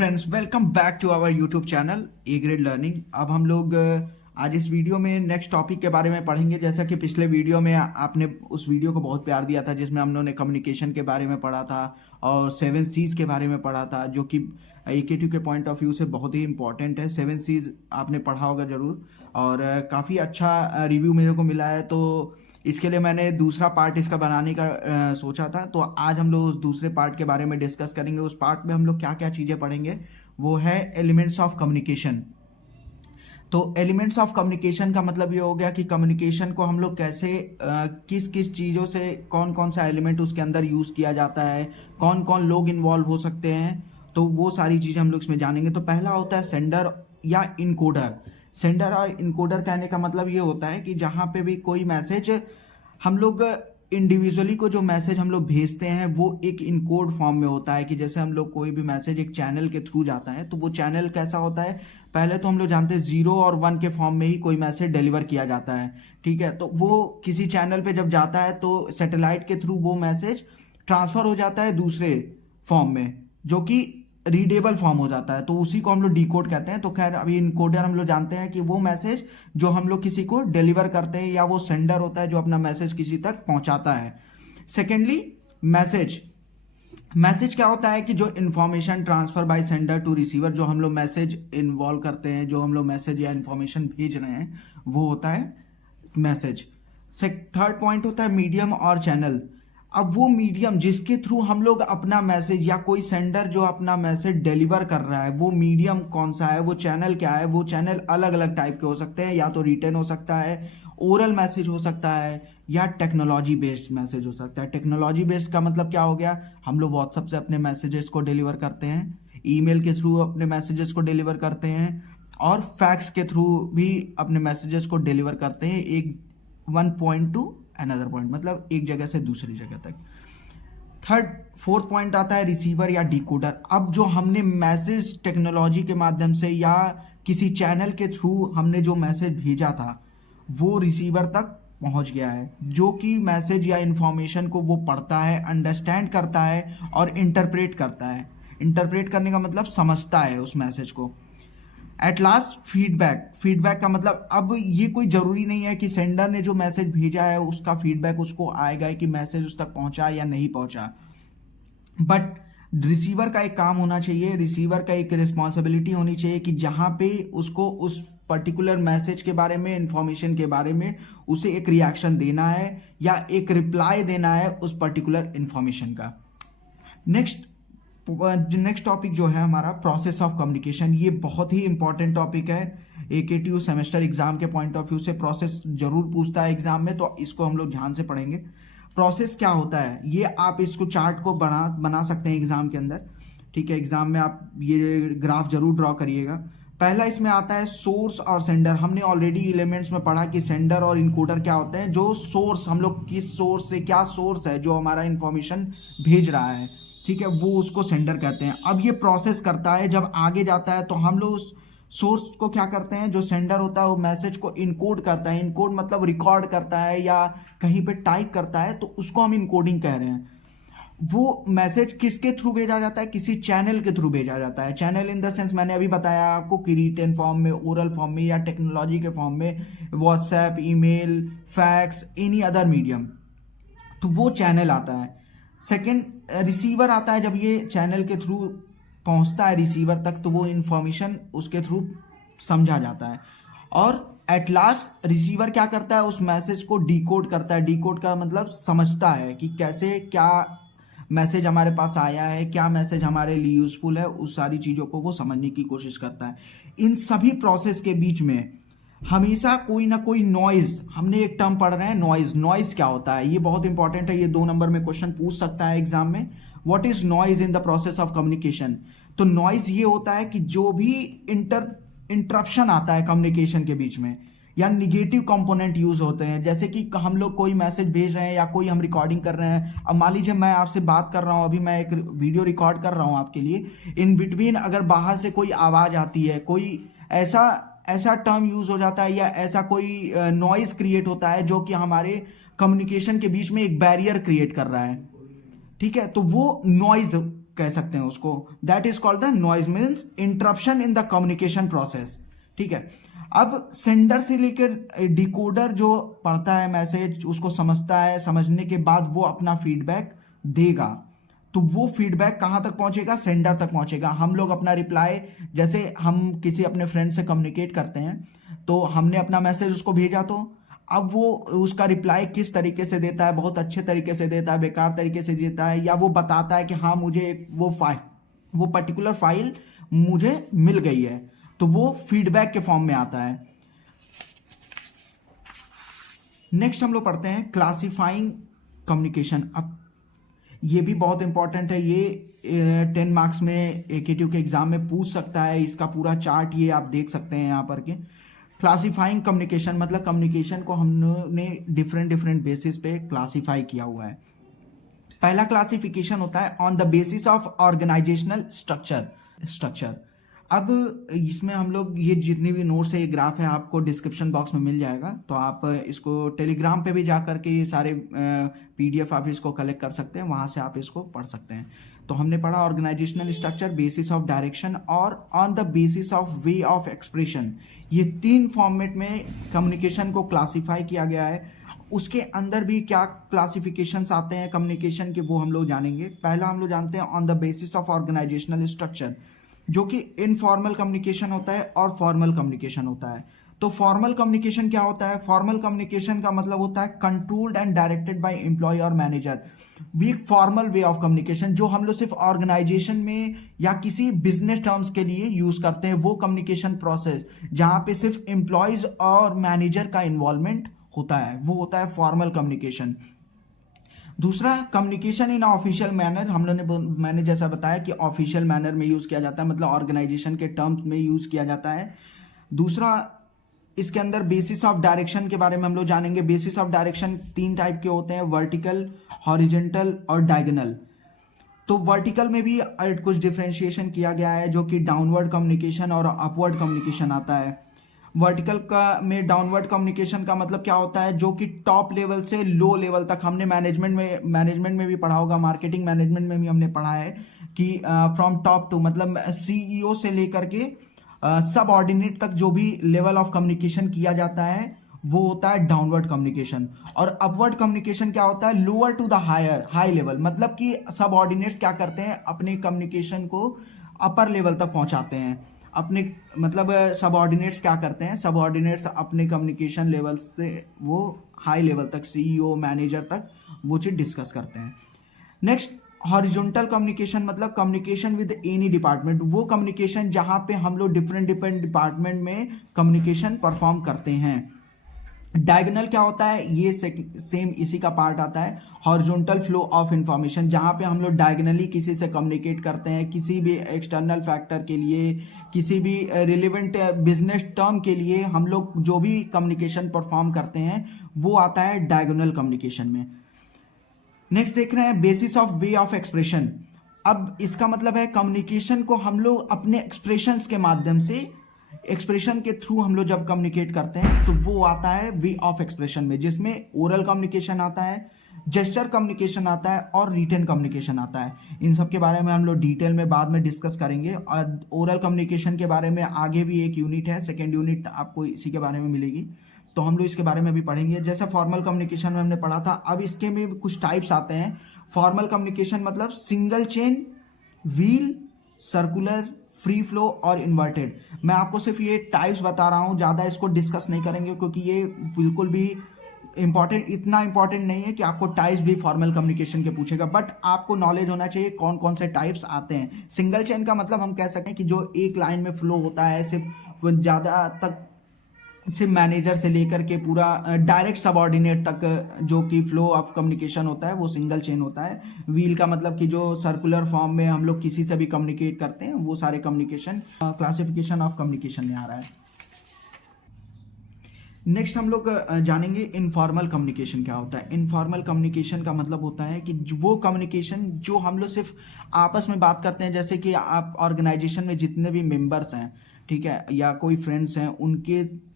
Friends, welcome back to our YouTube channel A grade learning. अब हम लोग आज इस वीडियो में नेक्स्ट टॉपिक के बारे में पढ़ेंगे। जैसा कि पिछले वीडियो में आपने उस वीडियो को बहुत प्यार दिया था, जिसमें हम लोगों ने कम्युनिकेशन के बारे में पढ़ा था और 7 C's के बारे में पढ़ा था, जो कि AKTU के पॉइंट ऑफ व्यू से बहुत ही इंपॉर्टेंट है। 7 C's आपने पढ़ा होगा ज़रूर, और काफ़ी अच्छा रिव्यू मेरे को मिला है, तो इसके लिए मैंने दूसरा पार्ट इसका बनाने का सोचा था। तो आज हम लोग उस दूसरे पार्ट के बारे में डिस्कस करेंगे। उस पार्ट में हम लोग क्या क्या चीज़ें पढ़ेंगे, वो है एलिमेंट्स ऑफ कम्युनिकेशन। तो एलिमेंट्स ऑफ कम्युनिकेशन का मतलब ये हो गया कि कम्युनिकेशन को हम लोग कैसे किस किस चीज़ों से कौन कौन सा एलिमेंट उसके अंदर यूज़ किया जाता है, कौन कौन लोग इन्वॉल्व हो सकते हैं, तो वो सारी चीज़ें हम लोग इसमें जानेंगे। तो पहला होता है सेंडर या इनकोडर। सेंडर और इनकोडर कहने का मतलब ये होता है कि जहाँ पे भी कोई मैसेज हम लोग इंडिविजुअली को जो मैसेज हम लोग भेजते हैं वो एक इनकोड फॉर्म में होता है। कि जैसे हम लोग कोई भी मैसेज एक चैनल के थ्रू जाता है, तो वो चैनल कैसा होता है, पहले तो हम लोग जानते हैं 0 और 1 के फॉर्म में ही कोई मैसेज डिलीवर किया जाता है। ठीक है, तो वो किसी चैनल पे जब जाता है तो सैटेलाइट के थ्रू वो मैसेज ट्रांसफर हो जाता है दूसरे फॉर्म में, जो कि रीडेबल फॉर्म हो जाता है, तो उसी को हम लोग डिकोड कहते हैं। तो खैर, अभी इनकोडर हम लोग जानते हैं कि वो मैसेज जो हम लोग किसी को डिलीवर करते हैं, या वो सेंडर होता है जो अपना मैसेज किसी तक पहुंचाता है। Secondly, message. मैसेज क्या होता है कि जो information transfer by sender to receiver, जो हम लोग मैसेज इन्वॉल्व करते हैं, जो हम लोग मैसेज या इन्फॉर्मेशन भेज रहे हैं, वो होता है मैसेज। थर्ड पॉइंट होता है मीडियम और चैनल। अब वो मीडियम जिसके थ्रू हम लोग अपना मैसेज, या कोई सेंडर जो अपना मैसेज डिलीवर कर रहा है, वो मीडियम कौन सा है, वो चैनल क्या है। वो चैनल अलग अलग टाइप के हो सकते हैं, या तो रिटन हो सकता है, ओरल मैसेज हो सकता है, या टेक्नोलॉजी बेस्ड मैसेज हो सकता है। टेक्नोलॉजी बेस्ड का मतलब क्या हो गया, हम लोग व्हाट्सएप से अपने मैसेजेस को डिलीवर करते हैं, ईमेल के थ्रू अपने मैसेजेस को डिलीवर करते हैं, और फैक्स के थ्रू भी अपने मैसेजेस को डिलीवर करते हैं, एक one point two another point, मतलब एक जगह से दूसरी जगह तक। फोर्थ पॉइंट आता है रिसीवर या डिकोडर। अब जो हमने मैसेज टेक्नोलॉजी के माध्यम से या किसी चैनल के थ्रू हमने जो मैसेज भेजा था, वो रिसीवर तक पहुंच गया है, जो कि मैसेज या इंफॉर्मेशन को वो पढ़ता है, अंडरस्टैंड करता है और इंटरप्रेट करता है। इंटरप्रेट करने का मतलब समझता है उस मैसेज को। At last, feedback. फीडबैक का मतलब, अब ये कोई जरूरी नहीं है कि सेंडर ने जो मैसेज भेजा है उसका फीडबैक उसको आएगा कि मैसेज उस तक पहुंचा या नहीं पहुंचा, बट रिसीवर का एक काम होना चाहिए, रिसीवर का एक रिस्पॉन्सिबिलिटी होनी चाहिए कि जहां पे उसको उस पर्टिकुलर मैसेज के बारे में, इंफॉर्मेशन के बारे में उसे एक रिएक्शन देना है या एक रिप्लाई देना है उस पर्टिकुलर इंफॉर्मेशन का। नेक्स्ट टॉपिक जो है हमारा प्रोसेस ऑफ कम्युनिकेशन। ये बहुत ही इंपॉर्टेंट टॉपिक है। AKTU सेमेस्टर एग्जाम के पॉइंट ऑफ व्यू से प्रोसेस जरूर पूछता है एग्जाम में, तो इसको हम लोग ध्यान से पढ़ेंगे। प्रोसेस क्या होता है, ये आप इसको चार्ट को बना सकते हैं एग्जाम के अंदर। ठीक है, एग्जाम में आप ये ग्राफ जरूर ड्रॉ करिएगा। पहला इसमें आता है सोर्स और सेंडर। हमने ऑलरेडी एलिमेंट्स में पढ़ा कि सेंडर और इनकोडर क्या होते हैं। जो सोर्स, हम लोग किस सोर्स से, क्या सोर्स है जो हमारा इंफॉर्मेशन भेज रहा है, ठीक है, वो उसको सेंडर कहते हैं। अब ये प्रोसेस करता है, जब आगे जाता है तो हम लोग उस सोर्स को क्या करते हैं, जो सेंडर होता है वो मैसेज को इनकोड करता है। इनकोड मतलब रिकॉर्ड करता है या कहीं पे टाइप करता है, तो उसको हम इनकोडिंग कह रहे हैं। वो मैसेज किसके थ्रू भेजा जाता है, किसी चैनल के थ्रू भेजा जाता है। चैनल इन द सेंस मैंने अभी बताया आपको कि रिटन फॉर्म में, ओरल फॉर्म में, या टेक्नोलॉजी के फॉर्म में, WhatsApp, email, fax, any other medium, तो वो चैनल आता है। सेकेंड, रिसीवर आता है। जब ये चैनल के थ्रू पहुंचता है रिसीवर तक, तो वो इंफॉर्मेशन उसके थ्रू समझा जाता है। और एट लास्ट रिसीवर क्या करता है, उस मैसेज को डिकोड करता है। डिकोड का मतलब समझता है कि कैसे, क्या मैसेज हमारे पास आया है, क्या मैसेज हमारे लिए यूजफुल है, उस सारी चीज़ों को वो समझने की कोशिश करता है। इन सभी प्रोसेस के बीच में हमेशा कोई ना कोई नॉइज, हमने एक टर्म पढ़ रहे हैं नॉइज। नॉइज क्या होता है, ये बहुत इंपॉर्टेंट है, ये 2 नंबर में क्वेश्चन पूछ सकता है एग्जाम में। What is noise in the process of communication. तो नॉइज ये होता है कि जो भी इंटरप्शन आता है कम्युनिकेशन के बीच में, या निगेटिव कंपोनेंट यूज होते हैं। जैसे कि हम लोग कोई मैसेज भेज रहे हैं या कोई हम रिकॉर्डिंग कर रहे हैं। अब मान लीजिए मैं आपसे बात कर रहा हूं, अभी मैं एक वीडियो रिकॉर्ड कर रहा हूं आपके लिए, इन बिटवीन अगर बाहर से कोई आवाज आती है, कोई ऐसा टर्म यूज हो जाता है, या ऐसा कोई नॉइज क्रिएट होता है जो कि हमारे कम्युनिकेशन के बीच में एक बैरियर क्रिएट कर रहा है। ठीक है, तो वो नॉइज कह सकते हैं उसको, that is called the noise, means interruption in the communication process. ठीक है, अब सेंडर से लेकर डिकोडर जो पढ़ता है मैसेज, उसको समझता है, समझने के बाद वो अपना फीडबैक देगा। तो वो फीडबैक कहाँ तक पहुंचेगा? सेंडर तक पहुंचेगा। हम लोग अपना रिप्लाई, जैसे हम किसी अपने फ्रेंड से कम्युनिकेट करते हैं, तो हमने अपना मैसेज उसको भेजा, तो अब वो उसका रिप्लाई किस तरीके से देता है, बहुत अच्छे तरीके से देता है, बेकार तरीके से देता है, या वो बताता है कि हाँ मुझे वो पर्टिकुलर फाइल मुझे मिल गई है, तो वो फीडबैक के फॉर्म में आता है। नेक्स्ट हम लोग पढ़ते हैं क्लासिफाइंग कम्युनिकेशन। अब ये भी बहुत इंपॉर्टेंट है, ये 10 मार्क्स में AKTU के एग्जाम में पूछ सकता है। इसका पूरा चार्ट ये आप देख सकते हैं यहाँ पर के। क्लासिफाइंग कम्युनिकेशन मतलब कम्युनिकेशन को हमने डिफरेंट बेसिस पे क्लासिफाई किया हुआ है। पहला क्लासिफिकेशन होता है on the basis of organisational structure. अब इसमें हम लोग, ये जितनी भी नोट्स है, ये ग्राफ है, आपको डिस्क्रिप्शन बॉक्स में मिल जाएगा, तो आप इसको टेलीग्राम पे भी जा करके ये सारे PDF आप इसको कलेक्ट कर सकते हैं, वहाँ से आप इसको पढ़ सकते हैं। तो हमने पढ़ा organisational structure, basis of direction और on the basis of way of expression. ये 3 फॉर्मेट में कम्युनिकेशन को क्लासीफाई किया गया है। उसके अंदर भी क्या क्लासिफिकेशंस आते हैं कम्युनिकेशन के, वो हम लोग जानेंगे। पहला हम लोग जानते हैं on the basis of organisational structure, जो कि इनफॉर्मल कम्युनिकेशन होता है और फॉर्मल कम्युनिकेशन होता है। तो फॉर्मल कम्युनिकेशन क्या होता है? फॉर्मल कम्युनिकेशन का मतलब होता है controlled and directed by employ और manager. Weak formal way of communication, जो हम लोग सिर्फ ऑर्गेनाइजेशन में या किसी बिजनेस टर्म्स के लिए यूज करते हैं, वो कम्युनिकेशन प्रोसेस जहां पे सिर्फ एम्प्लॉयज और मैनेजर का इन्वॉल्वमेंट होता है, वो होता है फॉर्मल कम्युनिकेशन। दूसरा, कम्युनिकेशन इन ऑफिशियल मैनर। हम लोग ने, मैंने जैसा बताया कि ऑफिशियल मैनर में यूज किया जाता है, मतलब ऑर्गेनाइजेशन के टर्म्स में यूज किया जाता है। दूसरा, इसके अंदर बेसिस ऑफ डायरेक्शन के बारे में हम लोग जानेंगे। बेसिस ऑफ डायरेक्शन 3 टाइप के होते हैं, वर्टिकल, हॉरिजॉन्टल और डायगोनल। तो वर्टिकल में भी कुछ डिफरेंशिएशन किया गया है, जो कि डाउनवर्ड कम्युनिकेशन और अपवर्ड कम्युनिकेशन आता है। वर्टिकल का में डाउनवर्ड कम्युनिकेशन का मतलब क्या होता है? जो कि टॉप लेवल से लो लेवल तक, हमने मैनेजमेंट में भी पढ़ा होगा, मार्केटिंग मैनेजमेंट में भी हमने पढ़ा है कि फ्रॉम टॉप टू, मतलब CEO से लेकर के सब ऑर्डिनेट तक जो भी लेवल ऑफ कम्युनिकेशन किया जाता है, वो होता है डाउनवर्ड कम्युनिकेशन। और अपवर्ड कम्युनिकेशन क्या होता है? Lower to the high level, मतलब कि सब ऑर्डिनेट्स क्या करते हैं, अपने कम्युनिकेशन को अपर लेवल तक पहुंचाते हैं। अपने मतलब सब ऑर्डिनेट्स क्या करते हैं? सब ऑर्डिनेट्स अपने कम्युनिकेशन लेवल से वो हाई लेवल तक, CEO मैनेजर तक वो चीज डिस्कस करते हैं। नेक्स्ट, हॉरिजॉन्टल कम्युनिकेशन मतलब कम्युनिकेशन विद एनी डिपार्टमेंट। वो कम्युनिकेशन जहां पे हम लोग डिफरेंट डिपार्टमेंट में कम्युनिकेशन परफॉर्म करते हैं। डायगोनल क्या होता है? ये सेम इसी का पार्ट आता है। हॉरिजॉन्टल फ्लो ऑफ इंफॉर्मेशन, जहां पे हम लोग डायगोनली किसी से कम्युनिकेट करते हैं, किसी भी एक्सटर्नल फैक्टर के लिए, किसी भी रिलेवेंट बिजनेस टर्म के लिए हम लोग जो भी कम्युनिकेशन परफॉर्म करते हैं, वो आता है डायगोनल कम्युनिकेशन में। नेक्स्ट देख रहे हैं basis of way of expression. अब इसका मतलब है कम्युनिकेशन को हम लोग अपने एक्सप्रेशंस के माध्यम से, एक्सप्रेशन के थ्रू हम लोग जब कम्युनिकेट करते हैं, तो वो आता है वे ऑफ एक्सप्रेशन में, जिसमें ओरल कम्युनिकेशन आता है, जेस्चर कम्युनिकेशन आता है और रिटन कम्युनिकेशन आता है। इन सब के बारे में हम लोग डिटेल में बाद में डिस्कस करेंगे। और ओरल कम्युनिकेशन के बारे में आगे भी एक यूनिट है, सेकेंड यूनिट आपको इसी के बारे में मिलेगी, तो हम लोग इसके बारे में भी पढ़ेंगे। जैसे फॉर्मल कम्युनिकेशन में हमने पढ़ा था, अब इसके में कुछ टाइप्स आते हैं। फॉर्मल कम्युनिकेशन मतलब single chain, wheel, circular, free flow और इन्वर्टेड। मैं आपको सिर्फ ये टाइप्स बता रहा हूं, ज्यादा इसको डिस्कस नहीं करेंगे, क्योंकि ये बिल्कुल भी इतना इंपॉर्टेंट नहीं है कि आपको टाइप्स भी फॉर्मल कम्युनिकेशन के पूछेगा, बट आपको नॉलेज होना चाहिए कौन कौन से टाइप्स आते हैं। सिंगल चेन का मतलब हम कह सकते हैं कि जो एक लाइन में फ्लो होता है, सिर्फ ज्यादा तक, सिर्फ मैनेजर से लेकर के पूरा डायरेक्ट सबऑर्डिनेट तक जो कि फ्लो ऑफ कम्युनिकेशन होता है, वो सिंगल चेन होता है। व्हील का मतलब कि जो सर्कुलर फॉर्म में हम लोग किसी से भी कम्युनिकेट करते हैं, वो सारे कम्युनिकेशन क्लासिफिकेशन ऑफ कम्युनिकेशन में आ रहा है। नेक्स्ट हम लोग जानेंगे इनफॉर्मल कम्युनिकेशन क्या होता है। इनफॉर्मल कम्युनिकेशन का मतलब होता है कि वो कम्युनिकेशन जो हम लोग सिर्फ आपस में बात करते हैं, जैसे कि आप ऑर्गेनाइजेशन में जितने भी मेंबर्स हैं, ठीक है, या कोई फ्रेंड्स हैं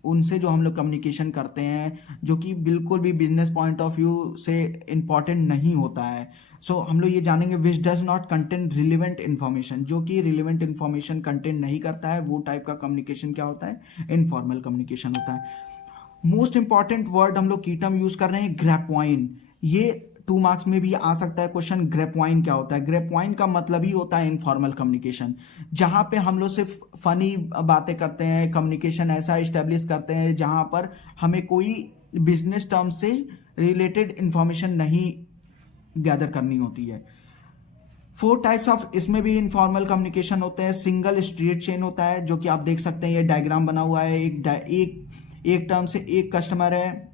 उनसे जो हम लोग कम्युनिकेशन करते हैं जो कि बिल्कुल भी बिजनेस पॉइंट ऑफ व्यू से इम्पॉर्टेंट नहीं होता है। सो हम लोग ये जानेंगे which does not contain relevant information, जो कि रिलेवेंट इन्फॉर्मेशन कंटेंट नहीं करता है, वो टाइप का कम्युनिकेशन क्या होता है, इनफॉर्मल कम्युनिकेशन होता है। मोस्ट इंपॉर्टेंट वर्ड हम लोग की टर्म यूज कर रहे हैं ग्रेपवाइन। ये 2 मार्क्स में भी आ सकता है क्वेश्चन, ग्रेपवाइन क्या होता है। ग्रेपवाइन का मतलब ही होता है इनफॉर्मल कम्युनिकेशन, जहां पे हम लोग सिर्फ फनी बातें करते हैं, कम्युनिकेशन ऐसा इस्टेब्लिश करते हैं जहां पर हमें कोई बिजनेस टर्म से रिलेटेड इंफॉर्मेशन नहीं गैदर करनी होती है। 4 टाइप्स ऑफ इसमें भी इनफॉर्मल कम्युनिकेशन होते हैं। सिंगल स्ट्रेट चेन होता है, जो कि आप देख सकते हैं, ये डायग्राम बना हुआ है। एक टर्म से एक कस्टमर है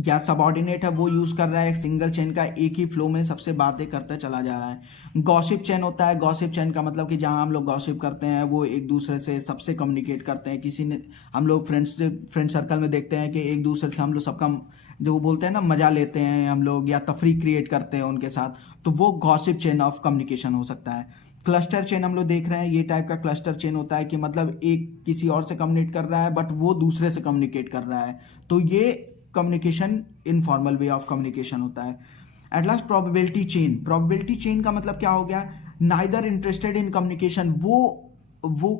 या सबऑर्डिनेट है, वो यूज कर रहा है एक सिंगल चेन का, एक ही फ्लो में सबसे बातें करता चला जा रहा है। गॉसिप चेन होता है। गॉसिप चेन का मतलब कि जहां हम लोग गॉसिप करते हैं, वो एक दूसरे से सबसे कम्युनिकेट करते हैं। किसी ने हम लोग फ्रेंड सर्कल में देखते हैं कि एक दूसरे से हम लोग सबका जो वो बोलते हैं ना, मजा लेते हैं हम लोग, या तफरीक क्रिएट करते हैं उनके साथ, तो वो गॉसिप चेन ऑफ कम्युनिकेशन हो सकता है। क्लस्टर चेन हम लोग देख रहे हैं, ये टाइप का क्लस्टर चेन होता है कि मतलब एक किसी और से कम्युनिकेट कर रहा है बट वो दूसरे से कम्युनिकेट कर रहा है, तो ये communication informal way of communication होता है। At last probability chain. Probability chain का मतलब क्या हो गया, नाइदर इंटरेस्टेड इन कम्युनिकेशन, वो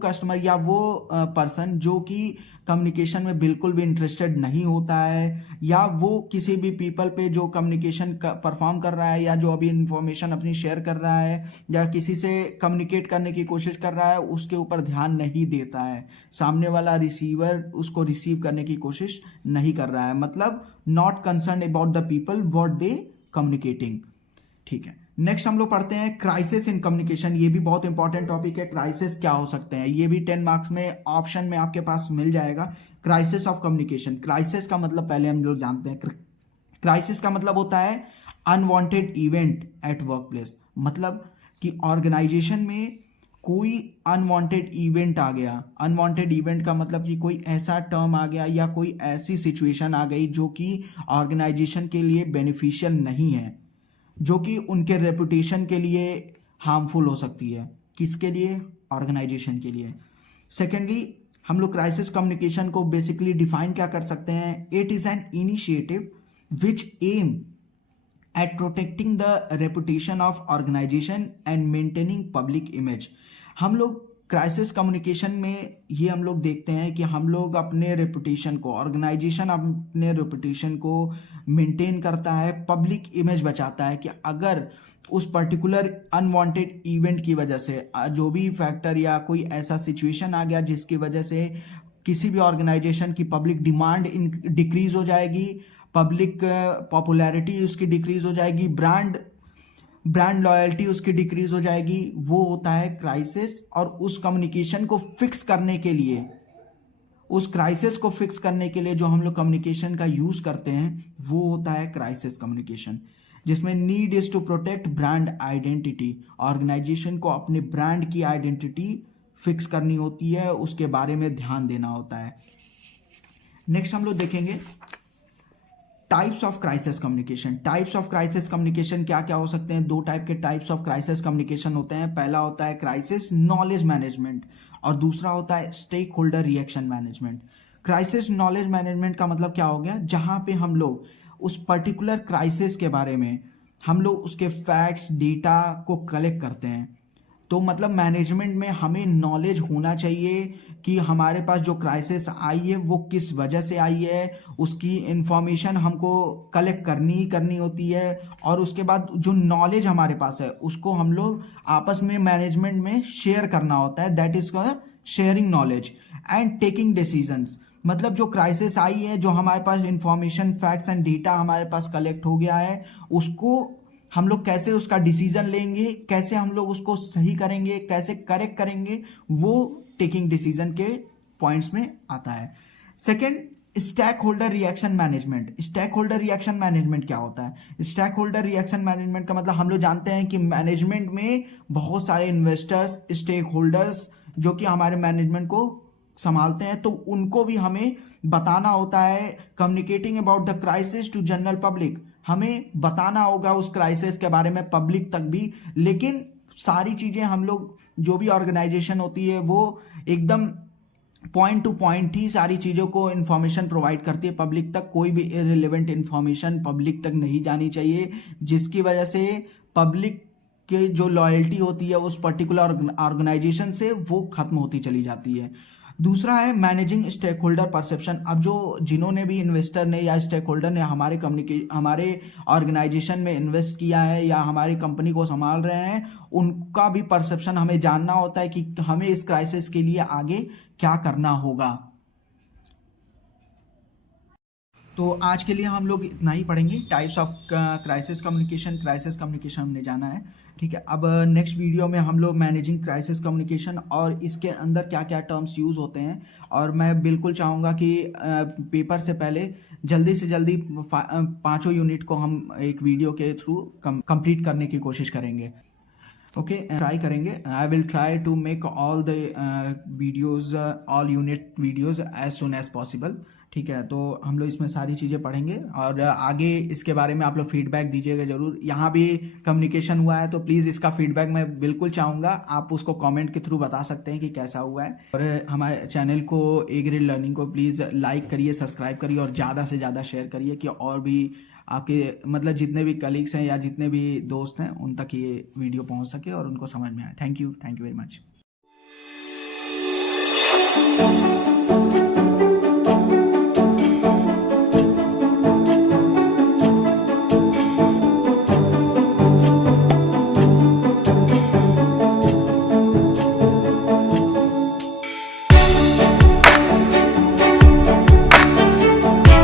कस्टमर या वो पर्सन जो कि कम्युनिकेशन में बिल्कुल भी इंटरेस्टेड नहीं होता है, या वो किसी भी पीपल पे जो कम्युनिकेशन परफॉर्म कर रहा है, या जो अभी इंफॉर्मेशन अपनी शेयर कर रहा है, या किसी से कम्युनिकेट करने की कोशिश कर रहा है, उसके ऊपर ध्यान नहीं देता है। सामने वाला रिसीवर उसको रिसीव करने की कोशिश नहीं कर रहा है, मतलब not concern about the people what they communicating. ठीक है, नेक्स्ट हम लोग पढ़ते हैं क्राइसिस इन कम्युनिकेशन। ये भी बहुत इंपॉर्टेंट टॉपिक है। क्राइसिस क्या हो सकते हैं, ये भी 10 मार्क्स में ऑप्शन में आपके पास मिल जाएगा। Crisis of communication. क्राइसिस का मतलब पहले हम लोग जानते हैं। क्राइसिस का मतलब होता है unwanted event at work place, मतलब कि ऑर्गेनाइजेशन में कोई अनवांटेड इवेंट आ गया। अनवांटेड इवेंट का मतलब कि कोई ऐसा टर्म आ गया या कोई ऐसी सिचुएशन आ गई जो कि ऑर्गेनाइजेशन के लिए बेनिफिशियल नहीं है, जो कि उनके रेपुटेशन के लिए हार्मफुल हो सकती है। किसके लिए, ऑर्गेनाइजेशन के लिए। सेकेंडली, हम लोग क्राइसिस कम्युनिकेशन को बेसिकली डिफाइन क्या कर सकते हैं, it is an initiative which aim at protecting the reputation of organisation and maintaining public image. हम लोग क्राइसिस कम्युनिकेशन में ये हम लोग देखते हैं कि हम लोग अपने रेपुटेशन को, ऑर्गेनाइजेशन अपने रेपुटेशन को मेंटेन करता है, पब्लिक इमेज बचाता है, कि अगर उस पर्टिकुलर अनवांटेड इवेंट की वजह से जो भी फैक्टर या कोई ऐसा सिचुएशन आ गया जिसकी वजह से किसी भी ऑर्गेनाइजेशन की पब्लिक डिमांड डिक्रीज हो जाएगी, पब्लिक पॉपुलैरिटी उसकी डिक्रीज हो जाएगी, ब्रांड लॉयल्टी उसकी डिक्रीज हो जाएगी, वो होता है क्राइसिस। और उस कम्युनिकेशन को फिक्स करने के लिए, उस क्राइसिस को फिक्स करने के लिए जो हम लोग कम्युनिकेशन का यूज करते हैं, वो होता है क्राइसिस कम्युनिकेशन, जिसमें need is to protect brand identity. Organisation को अपने ब्रांड की आइडेंटिटी फिक्स करनी होती है, उसके बारे में ध्यान देना होता है। नेक्स्ट हम लोग देखेंगे types of crisis communication. Types of crisis communication क्या क्या हो सकते हैं, 2 टाइप के टाइप्स ऑफ क्राइसिस कम्युनिकेशन होते हैं। पहला होता है क्राइसिस नॉलेज मैनेजमेंट और दूसरा होता है stakeholder reaction management. Crisis knowledge management का मतलब क्या हो गया, जहां पे हम लोग उस पर्टिकुलर क्राइसिस के बारे में हम लोग उसके फैक्ट्स, डेटा को कलेक्ट करते हैं। तो मतलब मैनेजमेंट में हमें नॉलेज होना चाहिए कि हमारे पास जो क्राइसिस आई है वो किस वजह से आई है, उसकी इंफॉर्मेशन हमको कलेक्ट करनी होती है, और उसके बाद जो नॉलेज हमारे पास है उसको हम लोग आपस में मैनेजमेंट में शेयर करना होता है। That is called sharing knowledge and taking decisions. मतलब जो क्राइसिस आई है, जो हमारे पास इंफॉर्मेशन, फैक्ट्स एंड डेटा हमारे पास कलेक्ट हो गया है, उसको हम लोग कैसे उसका डिसीजन लेंगे, कैसे हम लोग उसको सही करेंगे, कैसे करेक्ट करेंगे, वो टेकिंग डिसीजन के पॉइंट्स में आता है। Second, stack holder reaction management. Stack holder reaction management क्या होता है, स्टैक होल्डर रिएक्शन मैनेजमेंट का मतलब हम लोग जानते हैं कि मैनेजमेंट में बहुत सारे इन्वेस्टर्स, स्टेक होल्डर्स जो कि हमारे मैनेजमेंट को संभालते हैं, तो उनको भी हमें बताना होता है। Communicating about the crisis to general public, हमें बताना होगा उस क्राइसिस के बारे में पब्लिक तक भी। लेकिन सारी चीजें हम लोग, जो भी ऑर्गेनाइजेशन होती है वो एकदम पॉइंट टू पॉइंट ही सारी चीज़ों को इन्फॉर्मेशन प्रोवाइड करती है पब्लिक तक। कोई भी इररिलेवेंट इन्फॉर्मेशन पब्लिक तक नहीं जानी चाहिए, जिसकी वजह से पब्लिक के जो लॉयल्टी होती है उस पर्टिकुलर ऑर्गेनाइजेशन से वो खत्म होती चली जाती है। दूसरा है मैनेजिंग स्टेक होल्डर परसेप्शन। अब जो जिन्होंने भी इन्वेस्टर ने या स्टेक होल्डर ने हमारे ऑर्गेनाइजेशन में इन्वेस्ट किया है या हमारी कंपनी को संभाल रहे हैं, उनका भी परसेप्शन हमें जानना होता है कि हमें इस क्राइसिस के लिए आगे क्या करना होगा। तो आज के लिए हम लोग इतना ही पढ़ेंगे। टाइप्स ऑफ क्राइसिस कम्युनिकेशन हमने जाना है, ठीक है। अब नेक्स्ट वीडियो में हम लोग मैनेजिंग क्राइसिस कम्युनिकेशन और इसके अंदर क्या क्या टर्म्स यूज़ होते हैं, और मैं बिल्कुल चाहूँगा कि पेपर से पहले जल्दी से जल्दी 5 यूनिट को हम एक वीडियो के थ्रू कंप्लीट करने की कोशिश करेंगे। ओके, ट्राई करेंगे। I will try to make all the videos, all unit videos as soon as possible, ठीक है। तो हम लोग इसमें सारी चीज़ें पढ़ेंगे और आगे इसके बारे में आप लोग फीडबैक दीजिएगा ज़रूर। यहाँ भी कम्युनिकेशन हुआ है तो प्लीज़ इसका फीडबैक मैं बिल्कुल चाहूँगा। आप उसको कमेंट के थ्रू बता सकते हैं कि कैसा हुआ है। और हमारे चैनल को ए ग्रेड लर्निंग को प्लीज़ लाइक करिए, सब्सक्राइब करिए और ज़्यादा से ज़्यादा शेयर करिए कि और भी आपके मतलब जितने भी कलीग्स हैं या जितने भी दोस्त हैं उन तक ये वीडियो पहुँच सके और उनको समझ में आए। Thank you very much.